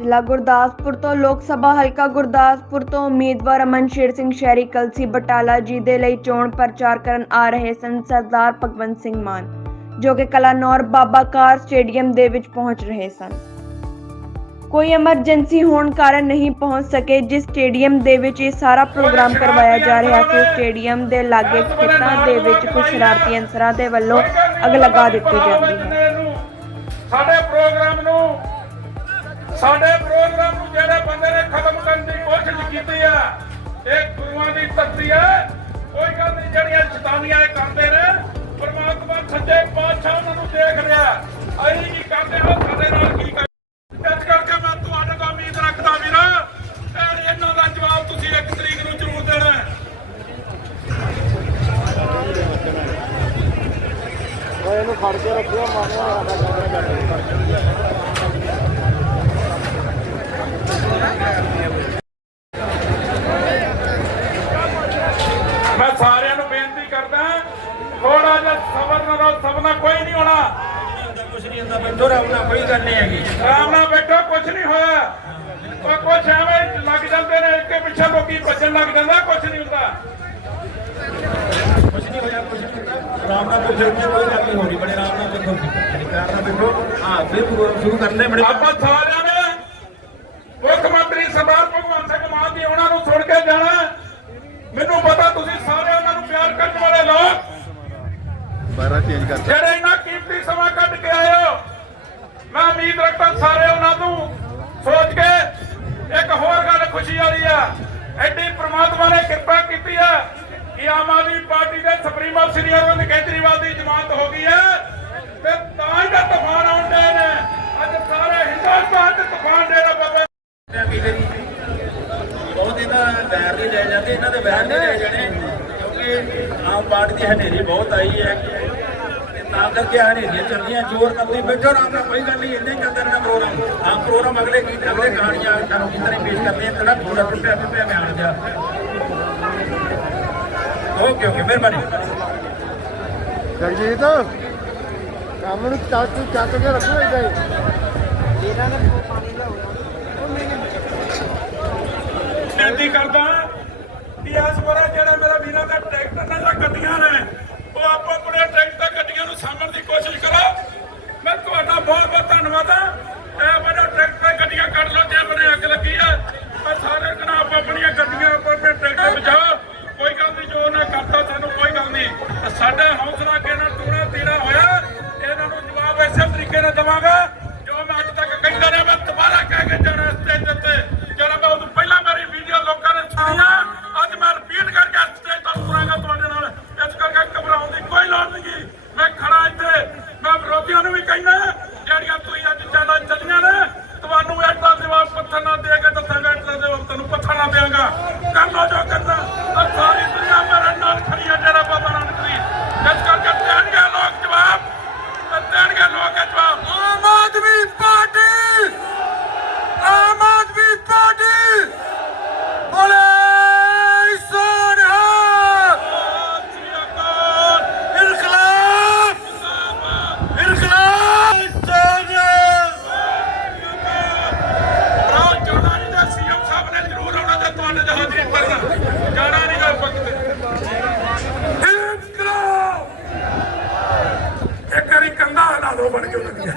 ਜ਼ਿਲ੍ਹਾ ਗੁਰਦਾਸਪੁਰ ਤੋਂ ਲੋਕ ਸਭਾ ਹਲਕਾ ਗੁਰਦਾਸਪੁਰ ਤੋਂ ਉਮੀਦਵਾਰ ਅਮਨ ਸ਼ੇਰ ਸਿੰਘ ਸ਼ਹਿਰੀ ਕਲਸੀ ਬਟਾਲਾ ਜੀ ਦੇ ਲਈ ਚੋਣ ਪ੍ਰਚਾਰ ਕਰਨ ਆ ਰਹੇ ਸਨ ਸਰਦਾਰ ਭਗਵੰਤ ਸਿੰਘ ਮਾਨ, ਜੋ ਕਿ ਕਲਾਨੌਰ ਬਾਬਾ ਕਾਰ ਸਟੇਡੀਅਮ ਦੇ ਵਿੱਚ ਪਹੁੰਚ ਰਹੇ ਸਨ। ਕੋਈ ਐਮਰਜੈਂਸੀ ਹੋਣ ਕਾਰਨ ਨਹੀਂ ਪਹੁੰਚ ਸਕੇ, ਜਿਸ ਸਟੇਡੀਅਮ ਦੇ ਵਿੱਚ ਇਹ ਸਾਰਾ ਪ੍ਰੋਗਰਾਮ ਕਰਵਾਇਆ ਜਾ ਰਿਹਾ ਸੀ ਸਟੇਡੀਅਮ ਦੇ ਲਾਗੇ ਖੇਤਾਂ ਦੇ ਵਿੱਚ ਕੁਝ ਸ਼ਰਾਰਤੀ ਅਨਸਰਾਂ ਦੇ ਵੱਲੋਂ ਅੱਗ ਲਗਾ ਦਿੱਤੀ ਜਾਂਦੀ ਹੈ। ਸਾਡੇ ਪ੍ਰੋਗਰਾਮ ਨੂੰ ਸਾਡੇ ਪ੍ਰੋਗਰਾਮ ਨੂੰ ਜਿਹੜੇ ਬੰਦੇ ਨੇ ਖਤਮ ਕਰਨ ਦੀ ਕੋਸ਼ਿਸ਼ ਕੀਤੀ ਆ, ਇਹ ਗੁਰੂਆਂ ਦੀ ਧਰਤੀ ਹੈ ਕੋਈ ਗੱਲ ਨਹੀਂ, ਜਿਹੜੀਆਂ ਸ਼ੈਤਾਨੀਆਂ ਇਹ ਕਰਦੇ ਨੇ, ਪਰਮਾਤਮਾ ਸੱਚੇ ਪਾਤਸ਼ਾਹ ਉਹਨਾਂ ਨੂੰ ਦੇਖ ਰਿਹਾ। ਅਸੀਂ ਕੀ ਕਰਦੇ ਹਾਂ ਸਾਡੇ ਨਾਲ ਕੀ ਕਰ ਇਸ ਕਰਕੇ ਮੈਂ ਤੁਹਾਡੇ ਤੋਂ ਉਮੀਦ ਰੱਖਦਾ ਵੀਰਾ ਇਹ ਇਹਨਾਂ ਦਾ ਜਵਾਬ ਤੁਸੀਂ ਇੱਕ ਤਰੀਕ ਨੂੰ ਜ਼ਰੂਰ ਦੇਣਾ ਹੈ ਇਹਨੂੰ ਫੜ ਕੇ ਰੱਖਿਓ ਮਾਰਿਆ ਸਾਡਾ ਕੰਮ ਮੈਂ ਸਾਰਿਆਂ ਨੂੰ ਬੇਨਤੀ ਕਰਦਾ ਥੋੜਾ ਜਿਹਾ ਸਬਰ ਨਾਲ ਰਹੋ ਸਬਰ ਨਾਲ ਕੋਈ ਨਹੀਂ ਹੋਣਾ ਕੁਛ ਨਹੀਂ ਹੁੰਦਾ ਬੈਠੋ ਰਹਿਣਾ ਕੋਈ ਗੱਲ ਨਹੀਂ ਹੈਗੀ ਆਰਾਮ ਨਾਲ ਬੈਠੋ ਕੁਝ ਨਹੀਂ ਹੋਇਆ ਉਹ ਕੁਛ ਐਵੇਂ ਲੱਗ ਜਾਂਦੇ ਨੇ ਲੋਕੀ ਭੱਜਣ ਲੱਗ ਜਾਂਦਾ? ਕੁਝ ਨਹੀਂ ਹੁੰਦਾ। ਕੁਛ ਨਹੀਂ ਹੋਇਆ ਕੁਛ ਨਹੀਂ ਹੁੰਦਾ। ਆਰਾਮ ਨਾਲ ਇੱਥੇ ਕੋਈ ਗੱਲ ਨਹੀਂ ਹੋ ਰਹੀ ਬੜੇ ਆਰਾਮ ਨਾਲ ਪਿਆਰ ਬੈਠੋ ਹਾਂ ਫਿਰ ਸ਼ੁਰੂ ਕਰ ਲੈ ਬੜੇ ਆਪਾਂ ਸਾਰਿਆਂ ਨੇ ਮੁੱਖ ਮੰਤਰੀ ਸਰਦਾਰ ਭਗਵੰਤ ਸਿੰਘ ਮਾਨ ਦੀ ਉਹਨਾਂ ਨੂੰ ਸੁਣ ਕੇ ਜਾਣਾ ਮੈਨੂੰ ਪਤਾ ਤੁਸੀਂ ਸਾਰੇ ਉਹਨਾਂ ਨੂੰ ਪਿਆਰ ਕਰਨ ਵਾਲੇ ਲੋਕ ਬਾਰਾ ਚੇਂਜ ਕਰ ਜਿਹੜੇ ਇੰਨਾ ਕੀਮਤੀ ਸਮਾਂ ਕੱਢ ਕੇ ਆਏ ਹੋ ਮੈਂ ਉਮੀਦ ਰੱਖਦਾ ਸਾਰੇ ਉਹਨਾਂ ਨੂੰ ਸੋਚ ਕੇ ਇੱਕ ਹੋਰ ਗੱਲ ਖੁਸ਼ੀ ਵਾਲੀ ਆ ਐਡੀ ਪ੍ਰਮਾਤਮਾ ਨੇ ਕਿਰਪਾ ਕੀਤੀ ਆ ਕਿ ਆਮ ਆਦਮੀ ਪਾਰਟੀ ਦੇ ਸੁਪਰੀਮੋ ਸ੍ਰੀ ਅਰਵਿੰਦ ਕੇਜਰੀਵਾਲ ਦੀ ਜ਼ਮਾਨਤ ਹੋ ਗਈ ਹੈ ਤੇ ਤਾਂ ਹੀ ਤਾਂ ਤੂਫਾਨ ਆਉਣ ਦੇ ਨੇ। ਅੱਜ ਸਾਰੇ ਹਿੰਦੁਸਤਾਨ 'ਚ ਤੂਫਾਨ ਦੇ ਨੇ ਬਾਬਾ। ਬਹੁਤ ਇਹਨਾਂ ਬੈਰ ਨਹੀਂ ਲੈ ਜਾਂਦੇ, ਇਹਨਾਂ ਦੇ ਬੈਰ ਨਹੀਂ ਲੈ ਜਾਣੇ, ਕਿਉਂਕਿ ਆਮ ਪਾਰਟੀ ਦੀ ਹਨੇਰੀ ਬਹੁਤ ਆਈ ਹੈ। ਤਾਂ ਕਰਕੇ ਹਨੇਰੀਆਂ ਚੱਲਦੀਆਂ, ਜ਼ੋਰ ਕਰਦੀ ਬੈਠੋ ਆਰਾਮ ਨਾਲ ਕੋਈ ਗੱਲ ਨਹੀਂ, ਇੰਨੇ ਚੱਲਦਾ ਰਹਿਣਾ ਪ੍ਰੋਗਰਾਮ। ਆਮ ਪ੍ਰੋਗਰਾਮ ਅਗਲੇ ਕੀ ਅਗਲੇ ਕਹਾਣੀਆਂ ਤੁਹਾਨੂੰ ਕਿਸ ਤਰ੍ਹਾਂ ਪੇਸ਼ ਕਰਦੇ ਆ ਥੋੜਾ ਥੋੜਾ ਟੁੱਟਿਆ ਟੁੱਟਿਆ ਬਿਆਨ ਦਿਆ ਓਕੇ ਓਕੇ ਮਿਹਰਬਾਨੀ। ਜਗਜੀਤ ਕੰਮ ਨੂੰ ਚੱਕ ਚੱਕ ਕੇ ਰੱਖੋ ਏਦਾਂ ਹੀ ਬੇਨਤੀ ਕਰਦਾ ਕਿ ਇਸ ਵਾਰ ਜਿਹੜਾ ਮੇਰਾ ਵੀਰਾਂ ਦਾ ਟਰੈਕਟਰ ਨੇ ਜਾਂ ਗੱਡੀਆਂ ਨੇ ਉਹ ਆਪੋ ਆਪਣੇ ਟਰੈਕਟਰ ਗੱਡੀਆਂ ਨੂੰ ਸਾਂਭਣ ਦੀ ਕੋਸ਼ਿਸ਼ ਕਰੋ ਮੈਂ ਤੁਹਾਡਾ ਬਹੁਤ ਬਹੁਤ ਧੰਨਵਾਦ ਆ ਇਹ ਬੜਾ ਟਰੈਕਟਰ ਗੱਡੀਆਂ ਕੱਢ ਲਓ ਜੇ ਬਣੇ ਅੱਗ ਲੱਗੀ ਆ ਮੈਂ ਸਾਰੇ ਜਨਾਬ ਆਪਣੀਆਂ ਗੱਡੀਆਂ ਆਪੋ ਆਪਣੇ ਟਰੈਕਟਰ ਬਚਾਓ ਕੋਈ ਗੱਲ ਨਹੀਂ ਜੋ ਉਹਨੇ ਕਰਤਾ ਸਾਨੂੰ ਕੋਈ ਗੱਲ ਨਹੀਂ ਤੇ ਸਾਡੇ ਹੌਸਲਾ ਅੱਗੇ ਨਾਲ ਟੂਣਾ ਤੀੜਾ ਹੋਇਆ। ਇਹਨਾਂ ਨੂੰ ਜਵਾਬ ਇਸੇ ਤਰੀਕੇ ਨਾਲ ਦੇਵਾਂਗਾ। ਵਾਰੀ ਕੰਧਾ ਹਲਾ ਬਣ ਕੇ ਉਹਨਾਂ ਦੀਆਂ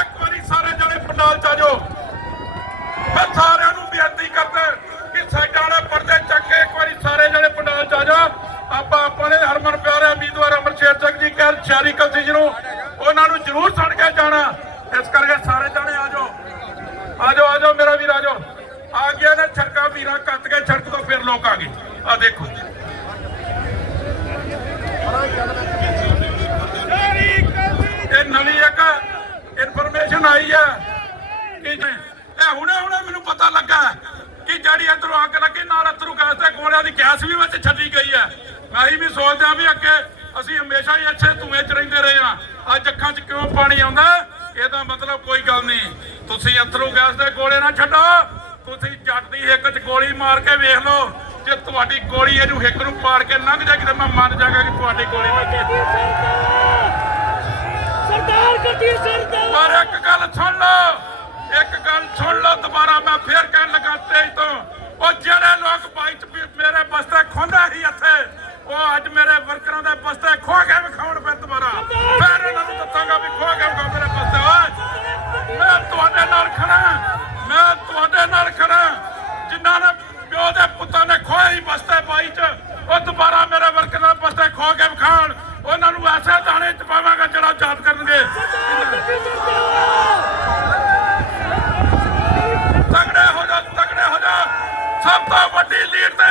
ਇੱਕ ਵਾਰੀ ਸਾਰੇ ਜਣੇ ਪੰਡਾਲ ਚ ਆ ਜਾਓ। ਮੈਂ ਸਾਰਿਆਂ ਨੂੰ ਬੇਨਤੀ ਕਰਦਾ ਕਿ ਸਾਡਾ ਵਾਲੇ ਪਰਦੇ ਚੱਕ ਕੇ ਇੱਕ ਵਾਰੀ ਸਾਰੇ ਜਣੇ ਪੰਡਾਲ ਚ ਆ ਜਾਓ। ਆਪਾਂ ਆਪਾਂ ਹਰਮਨ ਪਿਆਰੇ ਉਮੀਦਵਾਰ ਅਮਰਸ਼ੇਰ ਸਿੰਘ ਜੀ ਕਹਿ ਸ਼ਹਿਰੀ ਕਲਸੀ ਜੀ ਨੂੰ, ਉਹਨਾਂ ਨੂੰ ਜ਼ਰੂਰ ਸੁਣ ਕੇ ਜਾਣਾ। ਇਸ ਕਰਕੇ ਸਾਰੇ ਜਣੇ ਆ ਜਾਓ। ਆ ਜਾਓ ਆ ਜਾਓ ਮੇਰਾ ਵੀਰ, ਆ ਜਾਓ। ਆ ਗਿਆ ਨਾ ਛੜਕਾ, ਵੀਰਾ ਕੱਟ ਕੇ ਛੜਕ ਤੋਂ ਫਿਰ ਲੋਕ ਆ ਗਏ। ਆ ਦੇਖੋ ਇਹ ਨਵੀਂ ਇੱਕ ਇਨਫੋਰਮੇਸ਼ਨ ਆਈ ਹੈ ਕਿ ਇਹ ਹੁਣੇ ਹੁਣੇ ਮੈਨੂੰ ਪਤਾ ਲੱਗਾ ਕਿ ਜਿਹੜੀ ਇਧਰੋਂ ਅੱਗ ਲੱਗੀ, ਨਾਲ ਅਥਰੂ ਗੈਸ ਤੇ ਗੋਲਿਆਂ ਦੀ ਗੈਸ ਵੀ ਵਿੱਚ ਛੱਡੀ ਗਈ ਹੈ। ਮੈਂ ਹੀ ਵੀ ਸੋਚਦਾ ਵੀ ਅੱਗੇ ਅਸੀਂ ਹਮੇਸ਼ਾ ਹੀ ਅੱਛੇ ਧੂਏ 'ਚ ਰਹਿੰਦੇ ਰਹੇ ਹਾਂ। ਅੱਜ ਅੱਖਾਂ 'ਚ ਕਿਉਂ ਪਾਣੀ ਆਉਂਦਾ? ਇਹਦਾ ਮਤਲਬ ਕੋਈ ਗੱਲ ਨਹੀਂ। ਤੁਸੀਂ ਅਥਰੂ ਗੈਸ ਦੇ ਗੋਲੇ ਨਾ ਛੱਡੋ। ਤੁਸੀਂ ਜੱਟ ਦੀ ਹਿੱਕ 'ਚ ਗੋਲੀ ਮਾਰ ਕੇ ਵੇਖ ਲਓ। ਜੇ ਤੁਹਾਡੀ ਗੋਲੀ ਇਹਨੂੰ ਹਿੱਕ ਨੂੰ ਪਾੜ ਕੇ ਲੰਘ ਜਾਏਗੀ ਤਾਂ ਮੈਂ ਮੰਨ ਜਾਗਾ ਕਿ ਤੁਹਾਡੀ ਗੋਲੀ ਲੱਗੀ ਸਰਦਾਰ ਗੱਡੀ ਸਰਦਾਰ ਪਰ ਇੱਕ ਗੱਲ ਸੁਣ ਲਓ ਇੱਕ ਗੱਲ ਸੁਣ ਲਓ ਦੁਬਾਰਾ ਮੈਂ ਫੇਰ ਕਹਿਣ ਲੱਗਾ ਤੇਜ ਤੋਂ ਉਹ ਜਿਹੜੇ ਲੋਕ ਬਾਈਕ ਵੀ ਮੇਰੇ ਬਸਤੇ ਖੋਂਦੇ ਸੀ ਇੱਥੇ ਉਹ ਅੱਜ ਮੇਰੇ ਵਰਕਰਾਂ ਦੇ ਬਸਤੇ ਖੋ ਕੇ ਵਿਖਾਉਣ ਫਿਰ ਦੁਬਾਰਾ ਫਿਰ ਉਹਨਾਂ ਨੂੰ ਦੱਸਾਂਗਾ ਵੀ ਖੋ ਕੇ ਵਿਖਾਓ ਮੇਰੇ ਬਸਤੇ ਓਏ ਮੈਂ ਤੁਹਾਡੇ ਨਾਲ ਖੜਾ ਮੈਂ ਤੁਹਾਡੇ ਨਾਲ ਖੜਾ ਜਿਨ੍ਹਾਂ ਨੇ ਪਿਓ ਦੇ ਪੁੱਤਾਂ ਨੇ ਖੋਏ ਹੀ ਬਸਤੇ ਬਾਈ ਚ ਉਹ ਦੁਬਾਰਾ ਮੇਰੇ ਵਰਕਰਾਂ ਦੇ ਬਸਤੇ ਖੋ ਕੇ ਵਿਖਾਉਣ ਉਹਨਾਂ ਨੂੰ ਐਸੇ ਦਾਣੇ ਚ ਪਾਵਾਂਗਾ ਜਿਹੜਾ ਯਾਦ ਕਰਨਗੇ ਤਗੜੇ ਹੋ ਜਾ ਤਗੜੇ ਹੋ ਜਾ ਸਭ ਤੋਂ ਵੱਡੀ ਲੀਡ ਤੇ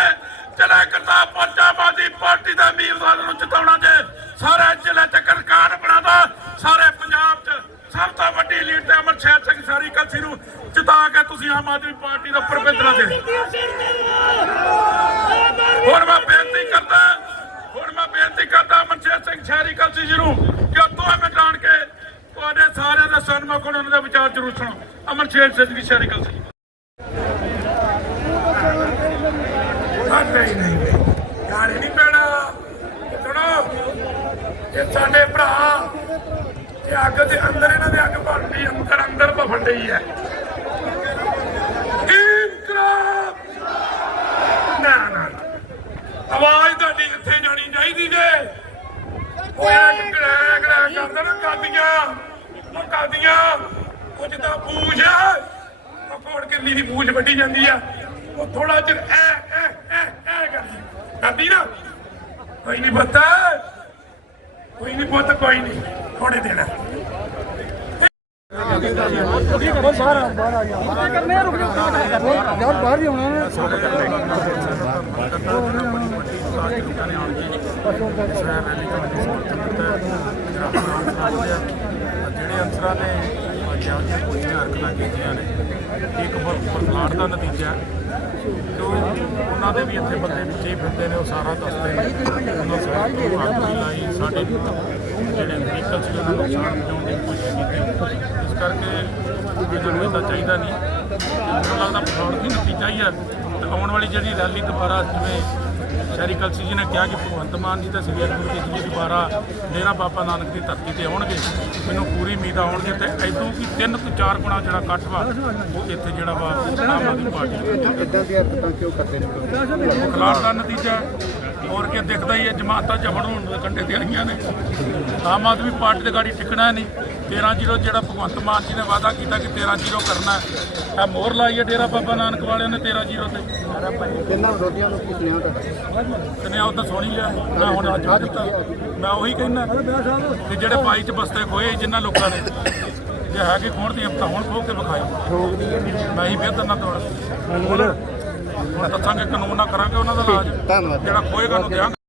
ਜਿਹੜੇ ਕਰਤਾਰ ਪੰਜਾਬਾਦੀ ਪਾਰਟੀ ਦੇ ਉਮੀਦਵਾਰ ਨੂੰ ਜਿਤਾਉਣਾ ਜੇ। ਸਾਰੇ ਜ਼ਿਲ੍ਹੇ ਚ ਸਰਕਾਰ ਬਣਾਦਾ। ਸਾਰੇ ਪੰਜਾਬ ਚ ਸਭ ਤੋਂ ਵੱਡੀ ਲੀਡ ਤੇ ਅਮਰਸ਼ੇਰ ਸਿੰਘ ਸਾਰੀ ਕਲਸੀ ਨੂੰ ਜਿਤਾ ਕੇ ਤੁਸੀਂ ਆਮ ਆਦਮੀ ਪਾਰਟੀ ਦਾ ਪ੍ਰਬੰਧਨਾ ਦੇ ਹੁਣ ਮੈਂ ਬੇਨਤੀ ਕਰਦਾ ਹੁਣ ਮੈਂ ਬੇਨਤੀ ਕਰਦਾ ਮਨਸ਼ੇਰ ਸਿੰਘ ਸ਼ਹਿਰੀ ਕਲਸੀ ਜੀ ਨੂੰ ਕਿ ਉਹ ਦੋ ਮਿੰਟ ਕੇ ਤੁਹਾਡੇ ਸਾਰਿਆਂ ਦਾ ਸਨਮੁਖ ਉਹਨਾਂ ਦੇ ਵਿਚਾਰ ਜ਼ਰੂਰ ਸੁਣੋ। ਅਮਨ ਸ਼ੇਰ ਸਿੰਘ ਸ਼ਹਿਰੀ ਕਲਸੀ ਹਾਂ, ਨਹੀਂ ਗਾਣੇ ਨਹੀਂ ਪੈਣਾ ਸੁਣੋ ਇਹ ਸਾਡੇ ਭਰਾ। ਇਹ ਅੱਗ ਦੇ ਅੰਦਰ, ਇਹਨਾਂ ਦੇ ਅੱਗ ਭਰਦੀ ਅੰਦਰ ਅੰਦਰ ਭਫਣ ਡਈ ਹੈ। ਇਨਕਲਾਬ! ਨਾ ਨਾ ਆਵਾਜ਼ ਤੁਹਾਡੀ ਇੱਥੇ ਜਾਣੀ ਚਾਹੀਦੀ ਜੇ। ਹੋਇਆ ਕਿ ਕਰਾ ਕਰਦੇ ਨਾ, ਕਾਦੀਆਂ। ਉਹ ਕਾਦੀਆਂ। ਕੁਝ ਤਾਂ ਪੂਛ ਉਹ ਕੋੜ ਕਿਰਲੀ ਦੀ ਪੂਛ ਵੱਢੀ ਜਾਂਦੀ ਆ। ਉਹ ਥੋੜਾ ਚਿਰ ਐ ਐ ਐ ਐ ਕਰਦੀ। ਕਰਦੀ ਨਾ। ਕੋਈ ਨਹੀਂ ਪਤਾ। ਕੋਈ ਨਹੀਂ ਪੁੱਤ, ਕੋਈ ਨਹੀਂ ਥੋੜੇ ਦਿਨ ਆ। ਯਾਰ ਬਾਹਰ ਹੀ ਆਉਣਾ ਨਾ ਜਿਹੜੇ ਅਨਸਰਾਂ ਨੇ ਜਿਹੋ ਜਿਹੀਆਂ ਕੁਝੀਆਂ ਹਰਕਤਾਂ ਕੀਤੀਆਂ ਨੇ। ਇੱਕ ਬਰਨਾੜ ਦਾ ਨਤੀਜਾ ਹੈ। ਜੋ ਉਹਨਾਂ ਦੇ ਵੀ ਇੱਥੇ ਬੰਦੇ ਵਿੱਚ ਹੀ ਫਿਰਦੇ ਨੇ, ਉਹ ਸਾਰਾ ਦੱਸਦੇ ਨੇ। ਉਹਨਾਂ ਸਾਰੇ ਨੂੰ ਲਾਈ ਸਾਡੇ ਜਿਹੜੇ ਵਹੀਕਲ ਸੀ, ਉਹਨਾਂ ਨੂੰ ਨੁਕਸਾਨ ਪਹੁੰਚਾਉਣ ਦੀ ਕੋਸ਼ਿਸ਼ ਕੀਤੀ। ਇਸ ਕਰਕੇ ਇਹ ਜਿਹਨੂੰ ਇਦਾਂ ਚਾਹੀਦਾ ਨਹੀਂ। ਮੈਨੂੰ ਲੱਗਦਾ ਪਠਾਉਣ ਦੀ ਨਤੀਜਾ ਹੀ ਹੈ। ਤੇ ਆਉਣ ਵਾਲੀ ਜਿਹੜੀ ਰੈਲੀ ਦੁਬਾਰਾ ਜਿਵੇਂ ਸ਼ਹਿਰੀ ਕਲਸੀ ਜੀ ਨੇ ਕਿਹਾ ਕਿ ਭਗਵੰਤ ਮਾਨ ਜੀ ਤੇ ਸ੍ਰੀ ਅਕਾਲ ਜੀ ਦੁਬਾਰਾ ਡੇਰਾ ਬਾਬਾ ਨਾਨਕ ਦੀ ਧਰਤੀ ਤੇ ਆਉਣਗੇ। ਮੈਨੂੰ ਪੂਰੀ ਉਮੀਦ ਆਉਣਗੇ ਤੇ ਐਦੋਂ ਕੀ ਤਿੰਨ ਤੋਂ ਚਾਰ ਗੁਣਾ ਜਿਹੜਾ ਇਕੱਠ ਵਾ ਉਹ ਇੱਥੇ ਜਿਹੜਾ ਵਾ ਆਮ ਆਦਮੀ ਪਾਰਟੀ ਇਦਾਂ ਦੀਆਂ ਹਰਕਤਾਂ ਕਿਉਂ ਕਰਦੇ ਨੇ? ਖਿਲਾਫ ਦਾ ਨਤੀਜਾ ਹੋਰ ਕੀ ਦਿਖਦਾ ਹੀ ਹੈ ਜਮਾਤਾਂ ਜਬੜ ਹੋਣ ਦੇ ਕੰਢੇ ਤੇ ਆਈਆਂ ਨੇ। ਆਮ ਆਦਮੀ ਪਾਰਟੀ ਦੇ ਗਾੜੀ ਟਿਕਣਾ ਨਹੀਂ। 13-0 ਜਿਹੜਾ ਭਗਵੰਤ ਮਾਨ ਜੀ ਨੇ ਵਾਅਦਾ ਕੀਤਾ ਕਿ 13-0 ਕਰਨਾ ਹੈ। ਇਹ ਮੋਹਰ ਲਾਈ ਹੈ ਡੇਰਾ ਬਾਬਾ ਨਾਨਕ ਵਾਲਿਆਂ ਨੇ 13-0 ਤੇ। ਕਿੰਨਾ ਵਿਰੋਧੀਆਂ ਨੂੰ ਕੀ ਸੁਣਿਆ ਤੁਹਾਡਾ? ਤੇ ਸੁਣੀ ਲਿਆ। ਮੈਂ ਹੁਣ ਅੱਜ ਦਿੱਤਾ। ਮੈਂ ਉਹੀ ਕਹਿਣਾ ਕਿ ਜਿਹੜੇ ਬਾਈ ਚ ਬਸਤੇ ਖੋਏ ਜਿਨ੍ਹਾਂ ਲੋਕਾਂ ਨੇ ਜੇ ਹੈਗੇ ਖੋਣ ਦੀ ਤਾਂ ਹੁਣ ਖੋ ਕੇ ਵਿਖਾਏ ਮੈਂ ਹੀ ਫਿਰ ਨਾ ਤੋੜ ਦੱਸਾਂਗੇ ਕਾਨੂੰਨ ਨਾ ਕਰਾਂਗੇ ਉਹਨਾਂ ਦਾ ਇਲਾਜ ਧੰਨਵਾਦ। ਜਿਹੜਾ ਖੋਏਗਾ ਉਹਨੂੰ ਦਿਆਂਗੇ